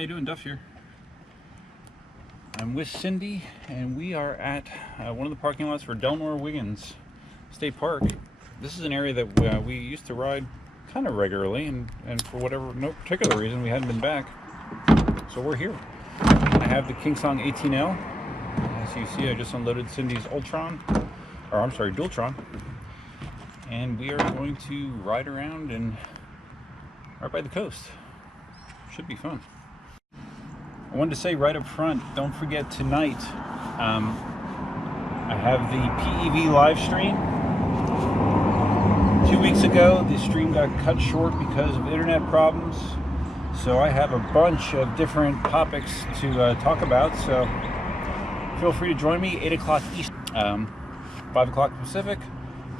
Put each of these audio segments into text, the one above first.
How you doing? Duff here. I'm with Cindy, and we are at one of the parking lots for Delnor Wiggins State Park. This is an area that we used to ride kind of regularly, and for whatever, no particular reason, we hadn't been back. So we're here. I have the KingSong 18L. As you see, I just unloaded Cindy's Dualtron. And we are going to ride around and right by the coast. Should be fun. I wanted to say right up front, don't forget tonight, I have the PEV live stream. 2 weeks ago, the stream got cut short because of internet problems. So I have a bunch of different topics to talk about. So feel free to join me, 8 o'clock East, 5 o'clock Pacific.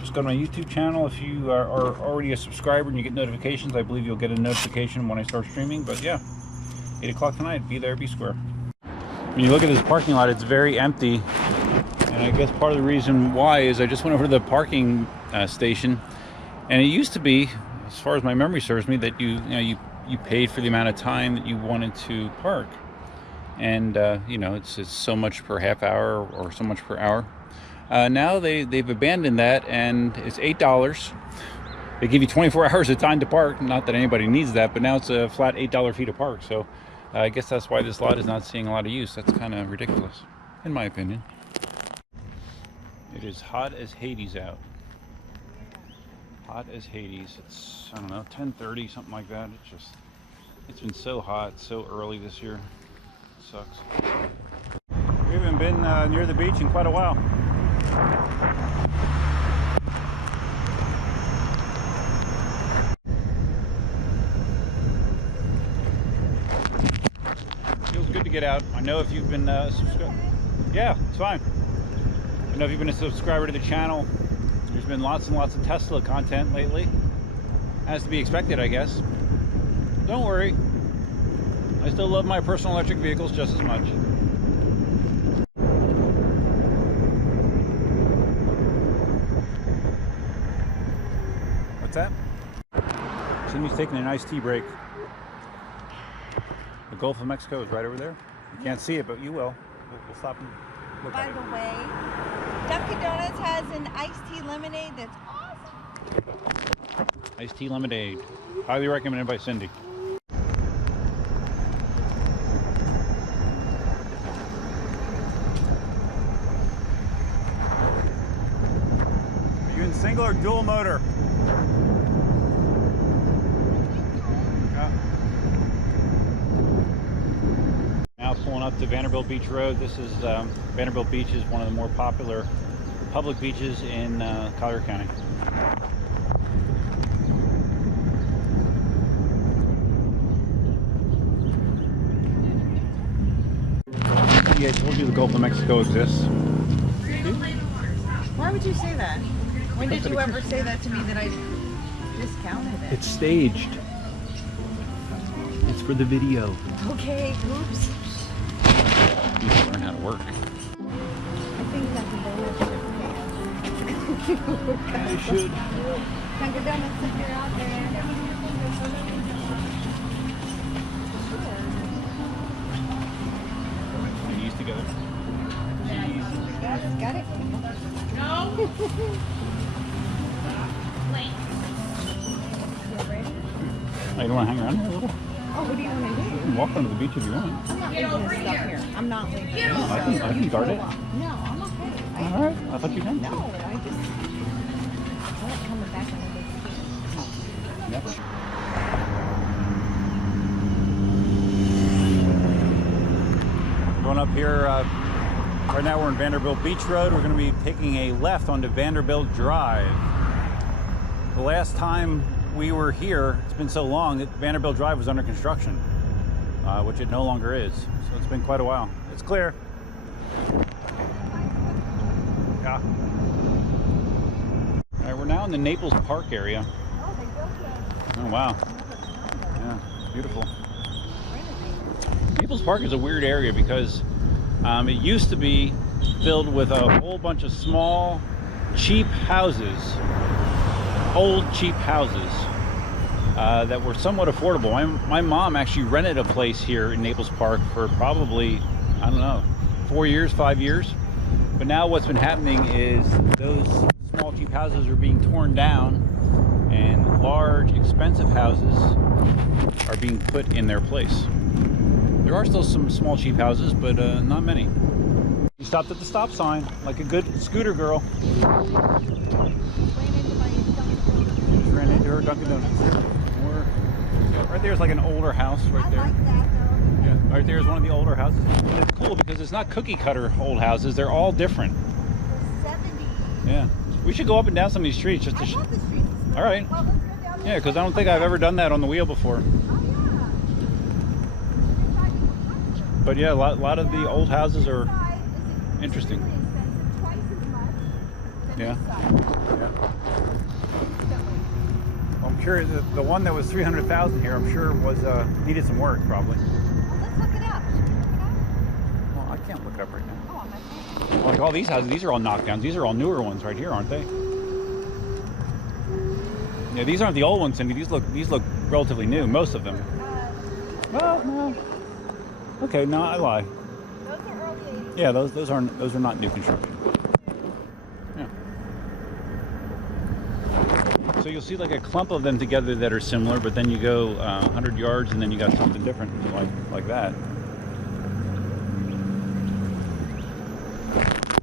Just go to my YouTube channel. If you are already a subscriber and you get notifications, I believe you'll get a notification when I start streaming. But yeah, 8 o'clock tonight, be there, be square. When you look at this parking lot, it's very empty. And I guess part of the reason why is I just went over to the parking station. And it used to be, as far as my memory serves me, that you paid for the amount of time that you wanted to park. And it's so much per half hour or so much per hour. Now they've abandoned that, and it's $8. They give you 24 hours of time to park. Not that anybody needs that, but now it's a flat $8 fee to park. So I guess that's why this lot is not seeing a lot of use. That's kind of ridiculous, in my opinion. It is hot as Hades out. Hot as Hades. It's, I don't know, 10:30, something like that. It's been so hot, so early this year. It sucks. We haven't been near the beach in quite a while. Feels good to get out. I know if you've been subscribed. Yeah, it's fine. I know if you've been a subscriber to the channel, there's been lots and lots of Tesla content lately. As to be expected, I guess. Don't worry. I still love my personal electric vehicles just as much. What's that? Cindy's taking a nice tea break. The Gulf of Mexico is right over there. You can't see it, but you will. We'll stop and look at it. By the way, Dunkin' Donuts has an iced tea lemonade that's awesome. Iced tea lemonade. Highly recommended by Cindy. Are you in single or dual motor? Now pulling up to Vanderbilt Beach Road. This is Vanderbilt Beach is one of the more popular public beaches in Collier County. Yeah, I told you the Gulf of Mexico exists. Why would you say that? When did you ever say that to me that I discounted it? It's staged. It's for the video. Okay, oops. You need to learn how to work. I think Dunkin' Donuts should pay us. I should. Dunkin' Donuts, if you're out there. These together. Yes, got it. No. Oh, you don't want to hang around here a little? Oh, what do you want to do? You can walk onto the beach if you want. I'm not leaving this stuff here. I'm not leaving it. No, I can guard it. No, I'm okay. All right. I thought you had. No, I like coming back on the Yep. Going up here, right now we're in Vanderbilt Beach Road. We're going to be taking a left onto Vanderbilt Drive. The last time we were here, it's been so long that Vanderbilt Drive was under construction, which it no longer is. So it's been quite a while. It's clear. Yeah. All right, we're now in the Naples Park area. Oh, they built that. Oh, wow. Yeah, beautiful. Naples Park is a weird area because it used to be filled with a whole bunch of small, cheap houses. Old, cheap houses. that were somewhat affordable. My mom actually rented a place here in Naples Park for probably, I don't know, 4 years, 5 years. But now what's been happening is those small cheap houses are being torn down and large expensive houses are being put in their place. There are still some small cheap houses, but not many. You stopped at the stop sign like a good scooter girl. Ran into her Dunkin' Donuts. Right there's like an older house right there. I like that though. Yeah, right there is one of the older houses. And it's cool because it's not cookie cutter old houses. They're all different. The 70s. Yeah. We should go up and down some of these streets just to. I love the streets. All right. Well, let's go down Yeah, because I don't think I've ever done that on the wheel before. Oh yeah. But yeah, a lot of the old houses are interesting. Yeah. I'm curious. The one that was 300,000 here, I'm sure was needed some work probably. Well, let's look it up. Well, I can't look it up right now. Oh, on my phone. Like all these houses, these are all knockdowns. These are all newer ones right here, aren't they? Yeah, these aren't the old ones, Cindy. These look relatively new. Most of them. Well, no. Okay, no, I lie. Those are early 80s. Yeah, those are not new construction. Yeah. So you'll see like a clump of them together that are similar, but then you go 100 yards and then you got something different like that.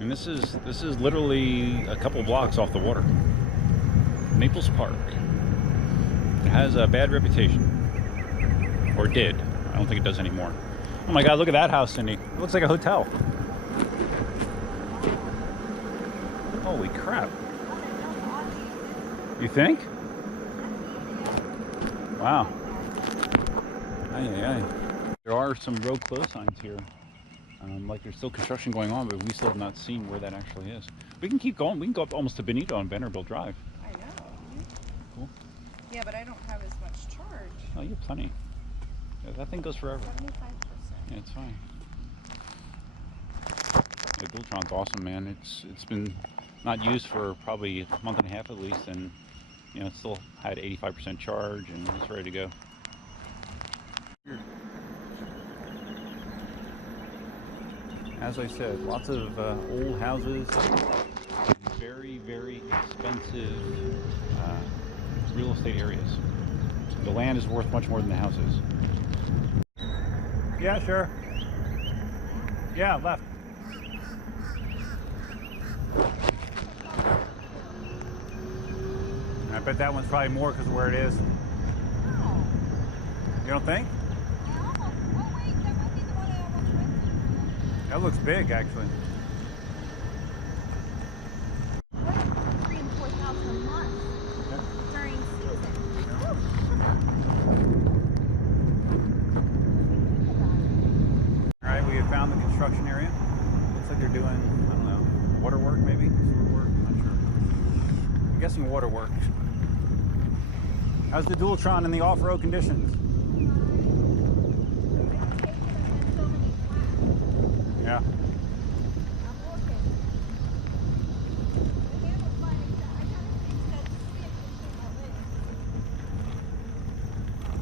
And this is literally a couple blocks off the water. Naples Park. It has a bad reputation, or did. I don't think it does anymore. Oh my God! Look at that house, Cindy. It looks like a hotel. Holy crap! You think? Wow. Aye. There are some road close signs here. Like there's still construction going on, but we still have not seen where that actually is. We can keep going. We can go up almost to Benito on Vanderbilt Drive. I know. Cool. Yeah, but I don't have as much charge. Oh, you have plenty. Yeah, that thing goes forever. 75%. Yeah, it's fine. The Dualtron's awesome, man. It's been not used for probably a month and a half at least, and you know, it still had 85% charge and it's ready to go. As I said, lots of old houses, very, very expensive real estate areas. The land is worth much more than the houses. Yeah, sure. Yeah, left. I bet that one's probably more because of where it is. Oh. You don't think? Oh wait, that might be the one I almost went to. That looks big, actually. What? 3,000 and 4,000 a month during season. All right, we have found the construction area. Looks like they're doing, I don't know, water work maybe? Sewer work? Not sure. I'm guessing water work. How's the Dualtron in the off-road conditions? Yeah.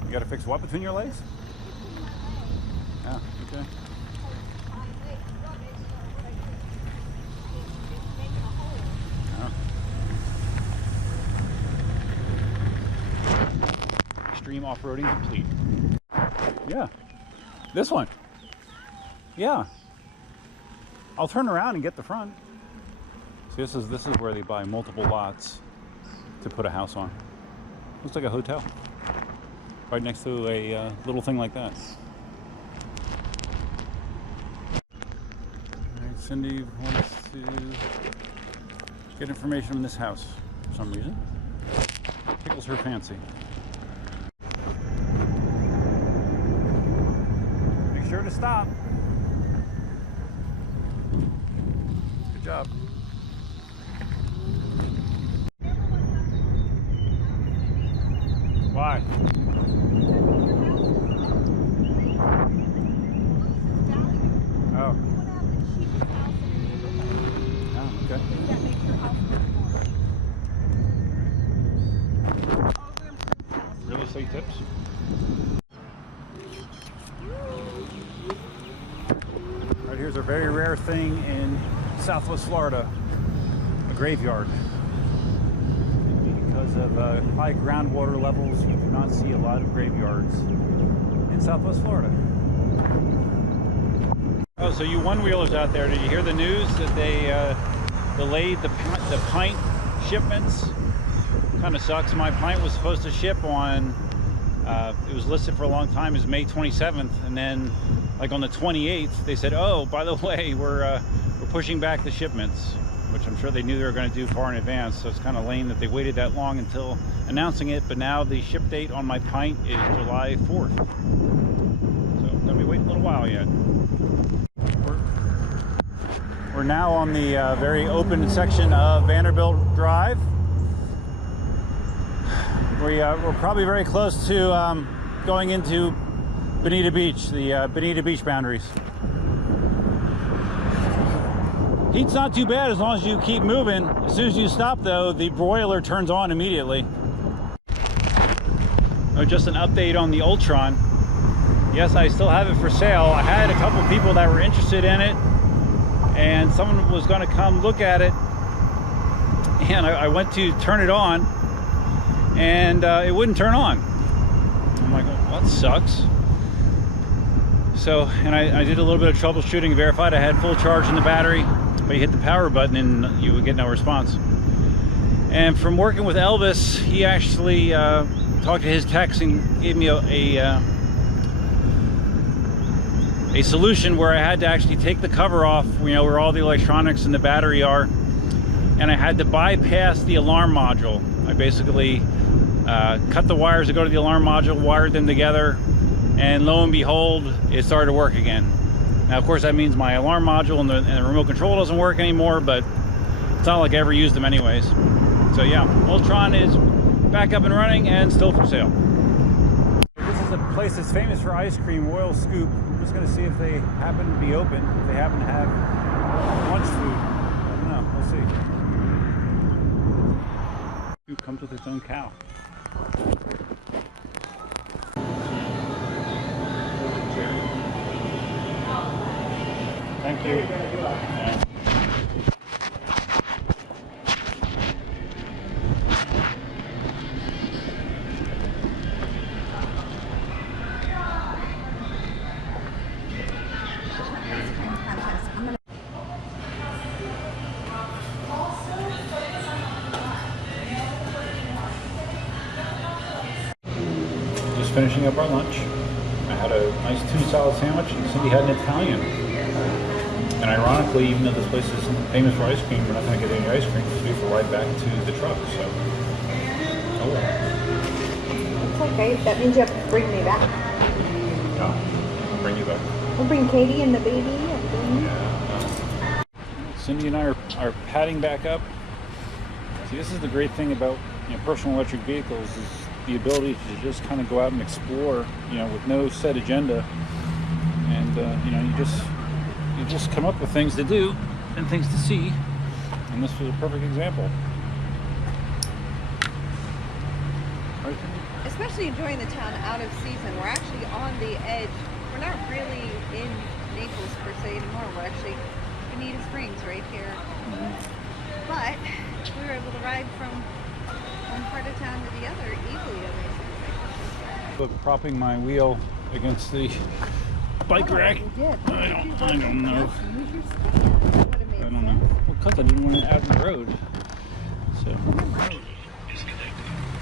You gotta fix what between your legs? Yeah, okay. Extreme off-roading complete. Yeah. This one. Yeah. I'll turn around and get the front. See, this is where they buy multiple lots to put a house on. Looks like a hotel. Right next to a little thing like that. Alright, Cindy wants to get information on this house for some reason. Tickles her fancy. Make sure to stop. Good job. Why? Oh. Oh, okay. That makes your house worth more. Real tips. Right here's a very rare thing in Southwest Florida, a graveyard. Because of high groundwater levels, you do not see a lot of graveyards in Southwest Florida. Oh, so you one-wheelers out there, did you hear the news that they delayed the pint shipments? Kind of sucks. My pint was supposed to ship on, it was listed for a long time as May 27th, and then like on the 28th, they said, oh, by the way, we're pushing back the shipments, which I'm sure they knew they were going to do far in advance. So it's kind of lame that they waited that long until announcing it. But now the ship date on my pint is July 4th. So I'm going to be waiting a little while yet. We're now on the very open section of Vanderbilt Drive. We're probably very close to going into Bonita Beach, the Bonita Beach boundaries. Heat's not too bad as long as you keep moving. As soon as you stop though, the broiler turns on immediately. Oh, just an update on the Ultron. Yes, I still have it for sale. I had a couple people that were interested in it, and someone was going to come look at it, and I went to turn it on, and it wouldn't turn on. I'm like, well, that sucks. So, and I did a little bit of troubleshooting, verified I had full charge in the battery, but you hit the power button and you would get no response. And from working with Elvis, he actually talked to his techs and gave me a solution where I had to actually take the cover off, you know, where all the electronics and the battery are, and I had to bypass the alarm module. I basically cut the wires that go to the alarm module, wired them together, and lo and behold, it started to work again. Now, of course, that means my alarm module and the remote control doesn't work anymore, but it's not like I ever used them anyways. So yeah, Ultron is back up and running and still for sale. This is a place that's famous for ice cream, Royal Scoop. We're just gonna see if they happen to be open, if they happen to have lunch food. I don't know, we'll see. Scoop comes with its own cow. Thank you. Yeah. Just finishing up our lunch. I had a nice tuna salad sandwich, and Cindy had an Italian. And ironically, even though this place is famous for ice cream, we're not going to get any ice cream because we have to ride back to the truck. So, oh well. It's okay. That means you have to bring me back. No, I'll bring you back. We'll bring Katie and the baby. Yeah. Cindy and I are padding back up. See, this is the great thing about, you know, personal electric vehicles, is the ability to just kind of go out and explore, you know, with no set agenda, and you know, you just come up with things to do and things to see, and this was a perfect example. Right? Especially enjoying the town out of season. We're actually on the edge. We're not really in Naples per se anymore. We're actually in Bonita Springs right here. But we were able to ride from one part of town to the other easily. But propping my wheel against the bike rack. I don't know. I don't know. Well, because I didn't want it out in the road. So,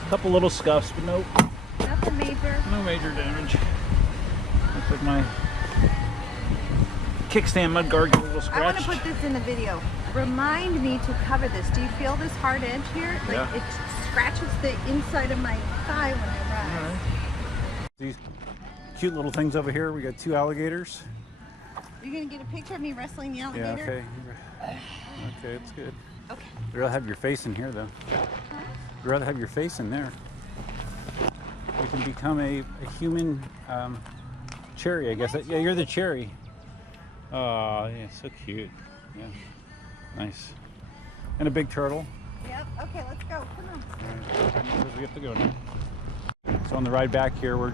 a couple little scuffs, but nope. Nothing major. No major damage. Looks like my kickstand mudguard got a little scratched. I want to put this in the video. Remind me to cover this. Do you feel this hard edge here? Like, yeah. It scratches the inside of my thigh when I ride. All right. These cute little things over here. We got two alligators. You're gonna get a picture of me wrestling the alligator? Yeah, okay. Okay, it's good. Okay. I'd rather have your face in here, though. Huh? I'd rather have your face in there. You can become a human cherry, I guess. Yeah, you're the cherry. Oh, yeah, so cute. Yeah, nice. And a big turtle. Yep. Okay, let's go. Come on. All right, we have to go now. So on the ride back here, we're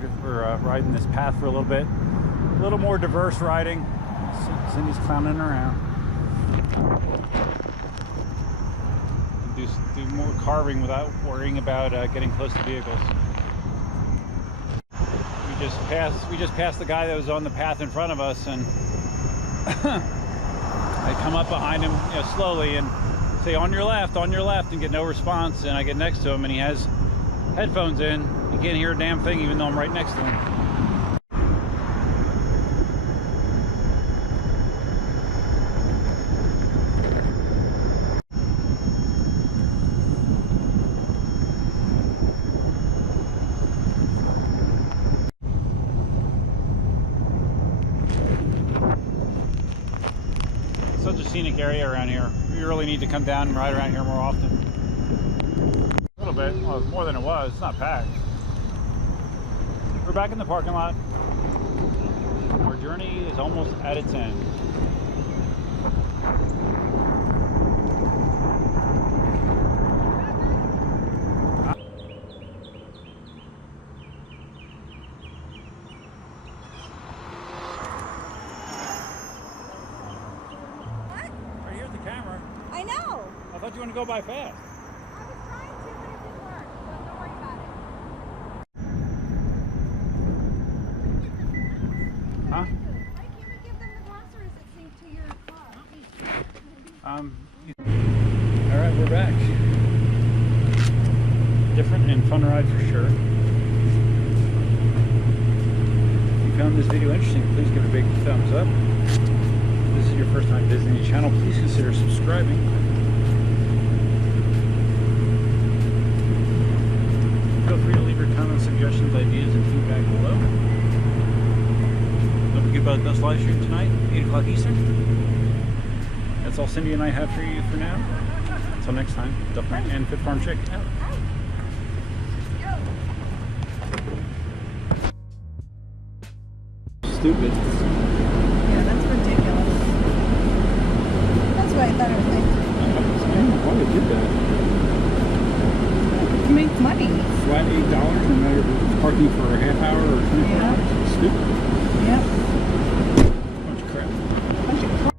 riding this path for a little bit. A little more diverse riding. Cindy's clowning around. Do more carving without worrying about getting close to vehicles. We just passed the guy that was on the path in front of us, and I come up behind him, you know, slowly and say on your left, and get no response. And I get next to him, and he has headphones in. You can't hear a damn thing, even though I'm right next to him. Such a scenic area around here. We really need to come down and ride around here more often. A little bit. Well, it's more than it was. It's not packed. We're back in the parking lot. Our journey is almost at its end. I know. I thought you wanted to go by fast. I was trying to, but it didn't work. So don't worry about it. Huh? Why can't we give them the glossary that sync to your car? All right, we're back. Different and fun ride for sure. If you found this video interesting, please give it a big thumbs up. If this is your first time visiting the channel, please consider subscribing. Feel free to leave your comments, suggestions, ideas, and feedback below. Don't forget about this live stream tonight, 8 o'clock Eastern. That's all Cindy and I have for you for now. Until next time, Duffman and Fit Farm Chick out. Stupid. Yeah, that's ridiculous. That's why I thought it was like I don't know why they did that. to make money. Flat $8, no matter if it's parking for a half hour or 24 hours. Stupid. Yep. Bunch of crap. Bunch of crap.